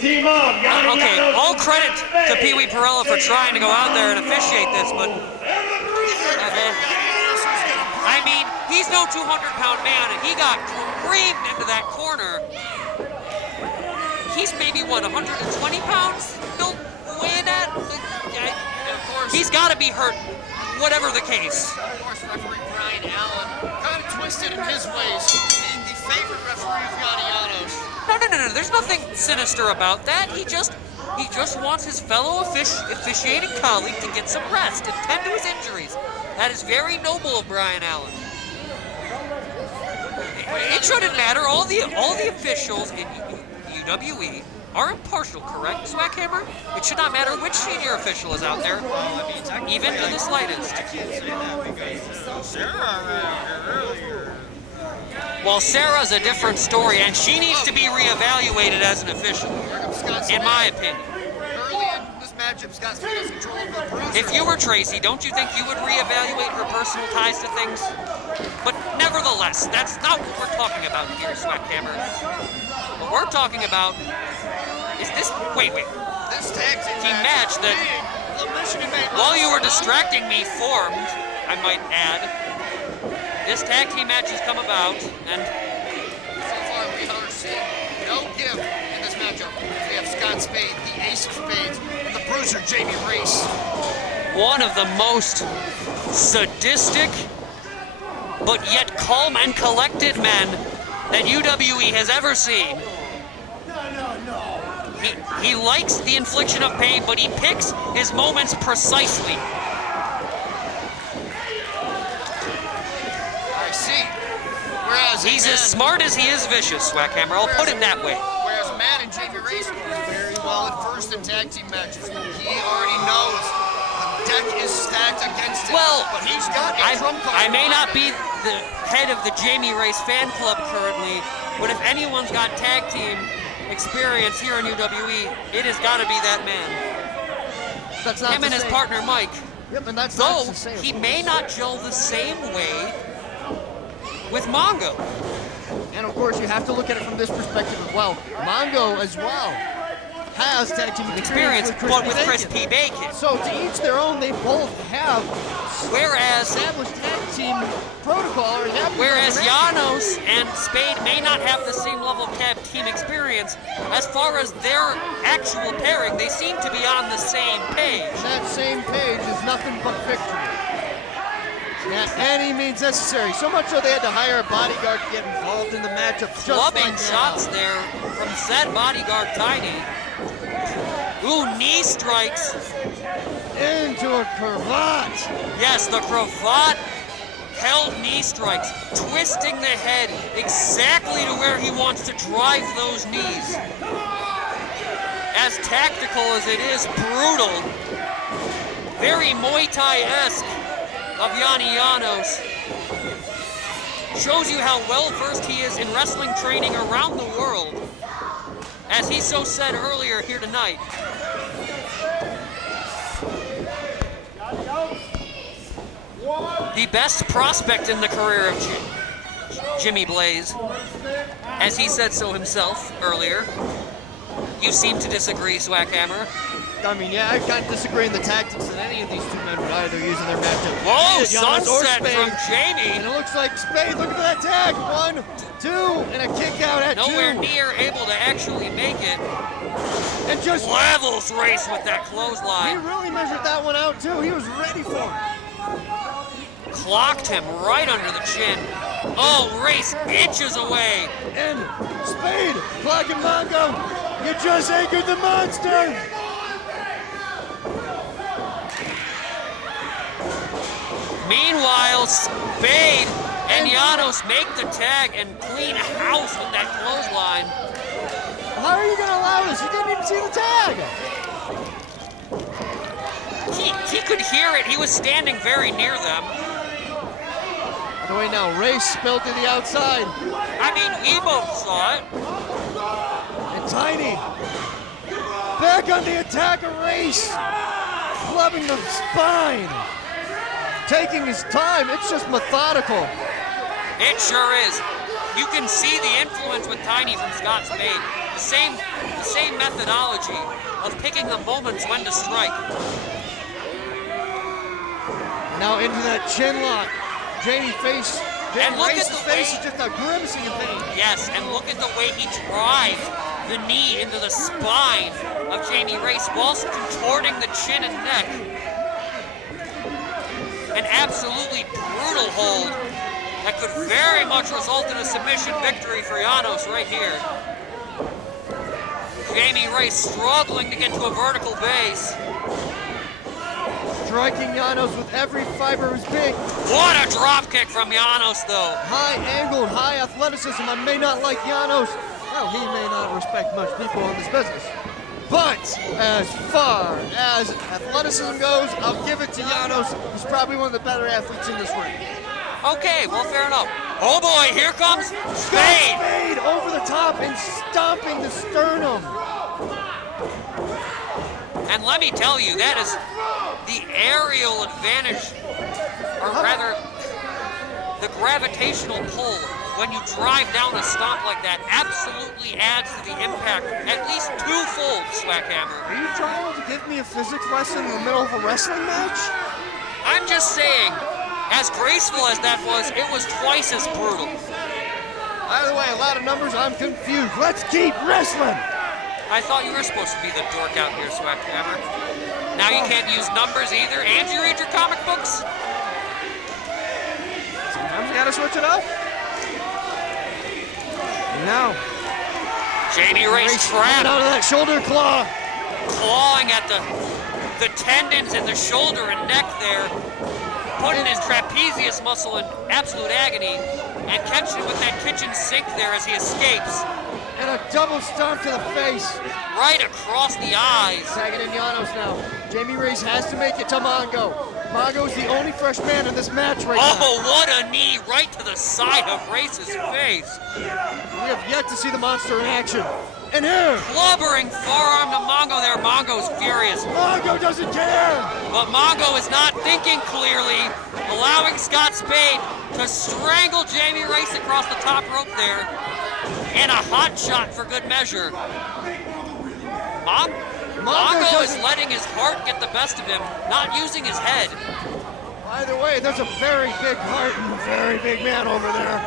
team of Yanni Okay, Gianos all and credit to Spade. Pee Wee Perella for trying to go out there and officiate this, but I mean, he's no 200-pound man, and he got creamed into that corner. He's maybe, what, 120 pounds? He'll weigh in at? And of course, He's got to be hurt, whatever the case. of course, referee Brian Allen kind of twisted in his ways, being the favorite referee of Yanni Gianos. No. There's nothing sinister about that. He just wants his fellow officiating colleague to get some rest and tend to his injuries. That is very noble of Brian Allen. It shouldn't matter. All the officials in UWE are impartial, correct, Swackhammer? It should not matter which senior official is out there, even to the slightest. I can't say that because Sarah ran out here earlier. Well, Sarah's a different story, and she needs to be reevaluated as an official, in my opinion. Early in this matchup, Scott Spade has control over the Bruiser. If you were Tracy, don't you think you would reevaluate her personal ties to things? But nevertheless, that's not what we're talking about here, Swackhammer. What we're talking about is this. Wait. This tag Team match that, while you were distracting me, formed, I might add. This tag team match has come about, and so far we are seeing no give in this matchup. We have Scott Spade, the ace of spades, and the Bruiser, Jamie Reese. one of the most sadistic but yet calm and collected men that UWE has ever seen. He likes the infliction of pain, but he picks his moments precisely. I see. Whereas He's as smart as he is vicious, Swackhammer. I'll put it that way. Whereas Matt and Jamie Reese were very well at first in tag team matches. He already knows the deck is stacked against him. Well, but he's got a trump card. I may not be the head of the Jamie Race fan club currently, but if anyone's got tag team experience here in UWE, it has got to be that man. That's not Him and his partner Mike. Yep, and that's Though not the same. he may not gel the same way with Mongo. And of course, you have to look at it from this perspective as well. Mongo as well has tag team experience But with Chris Chris P. Bacon. So to each their own, they both have Whereas established tag team protocol. Or Whereas Gianos and Spade may not have the same level of tag team experience, as far as their actual pairing, they seem to be on the same page. That same page is nothing but victory. At any means necessary. So much so they had to hire a bodyguard to get involved in the matchup. Clubbing shots there from said bodyguard Tiny. Ooh, knee strikes. Into a cravat. Yes, the cravat held knee strikes, twisting the head exactly to where he wants to drive those knees. As tactical as it is, brutal. Very Muay Thai-esque of Yanni Gianos. Shows you how well versed he is in wrestling training around the world. As he so said earlier here tonight. The best prospect in the career of Jimmy Blaze, as he said so himself earlier. You seem to disagree, Swackhammer. I mean, yeah, I kind of disagree in the tactics that any of these two men would either use in their matchup. Whoa, Giannis or sunset Spade. from Jamie. And it looks like Spade, look at that tag. 1, 2, and a kick out at Nowhere 2. near able to actually make it. And just Levels Race with that he clothesline. really measured that one out too. He was ready for it. Clocked him right under the chin. Oh, Race inches away. And Spade clocking Mongo. You just anchored the monster. Meanwhile, Spade and Gianos make the tag and clean house with that clothesline. How are you going to allow this? You didn't even see the tag. He could hear it. He was standing very near them. By the way, now Race spilled to the outside. I mean, we both saw it. And Tiny back on the attack of Race, clubbing the spine, taking his time. It's just methodical. It sure is. You can see the influence with Tiny from Scott Spade. The same the same methodology of picking the moments when to strike. Now into that chin lock. Jamie Race's face is just a grimacing in pain. Yes, and look at the way he drives the knee into the spine of Jamie Race whilst contorting the chin and neck. An absolutely brutal hold that could very much result in a submission victory for Gianos right here. Jamie Race struggling to get to a vertical base. Striking Gianos with every fiber of his being. What a drop kick from Gianos, though. High angled, high athleticism. I may not like Gianos. Well, he may not respect much people in this business. But as far as athleticism goes, I'll give it to Gianos. He's probably one of the better athletes in this ring. Okay, well, fair enough. Oh boy, here comes Spade. Spade over the top and stomping the sternum. And let me tell you, that is the aerial advantage, or rather, the gravitational pull when you drive down a stomp like that absolutely adds to the impact at least twofold, Swackhammer. Are you trying to give me a physics lesson in the middle of a wrestling match? I'm just saying, as graceful as that was, it was twice as brutal. By the way, a lot of numbers, I'm confused. Let's keep wrestling. I thought you were supposed to be the dork out here, Swackhammer. Now you can't use numbers either, and you read your comic books? Sometimes you gotta switch it up. Now, Jamie Race trapped. out of that shoulder claw. Clawing at the tendons in the shoulder and neck there, putting his trapezius muscle in absolute agony, and catching him with that kitchen sink there as he escapes. And a double stomp to the face. Right across the eyes. Tagging in Gianos now. Jamie Race has to make it to Mongo. Mongo's the only fresh man in this match right now. Oh, what a knee right to the side of Race's face. We have yet to see the monster in action. And here, Blubbering forearm to Mongo there. Mongo's furious. Mongo doesn't care. But Mongo is not thinking clearly, allowing Scott Spade to strangle Jamie Race across the top rope there. And a hot shot for good measure. Mongo is letting his heart get the best of him, not using his head. By the way, there's a very big heart and a very big man over there.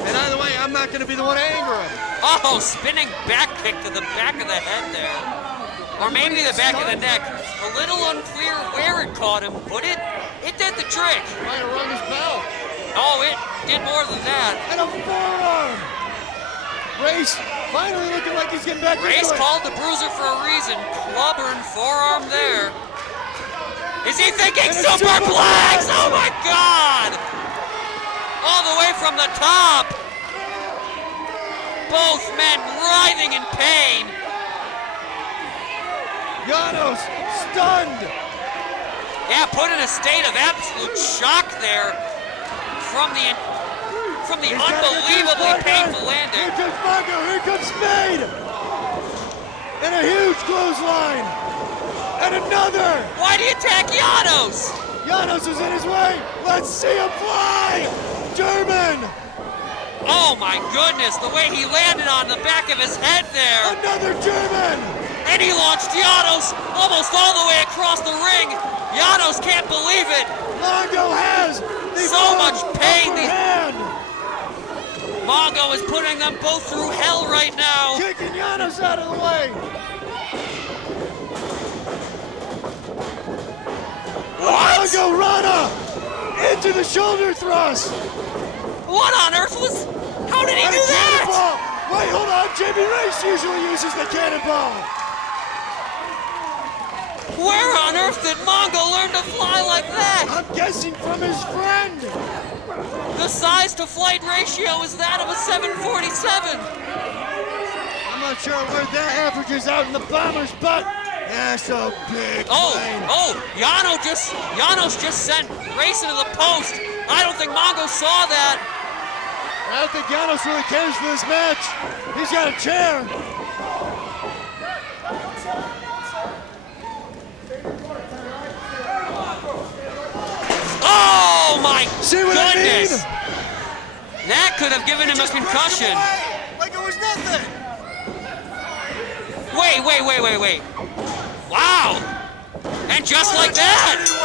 And either way, I'm not going to be the one to anger him. Oh, spinning back kick to the back of the head there. Or maybe the back of the neck. A little unclear where it caught him, but it did the trick. Might have rung his bell. Oh, it did more than that. And a forearm. Race finally looking like he's getting back Race into it. called the Bruiser for a reason. Clubbering forearm there. Is he thinking superplex? Oh my God! All the way from the top. Both men writhing in pain. Gianos stunned. Yeah, put in a state of absolute shock there from the unbelievably painful landing. Here comes Mongo, here comes Spade! And a huge clothesline! And another! Why do you attack Gianos? Gianos is in his way! Let's see him fly! German! Oh my goodness, the way he landed on the back of his head there. Another German! And he launched Gianos almost all the way across the ring. Gianos can't believe it. Mongo has the So much pain. upper hand! Mongo is putting them both through hell right now. Kicking Gianos out of the way! What? Mongo Rana! Into the shoulder thrust! What on earth was... How did he And do a that? cannonball! Wait, hold on! Jamie Race usually uses the cannonball! Where on earth did Mongo learn to fly like that? I'm guessing from his friend! The size to flight ratio is that of a 747. I'm not sure where that averages out in the bomber's butt. That's a big plane. Gianos just sent Race into the post. I don't think Mongo saw that. I don't think Gianos really cares for this match. He's got a chair. Oh my See what I goodness! mean? That could have given him a concussion. Like it was nothing. Wait. Wow! And just like that,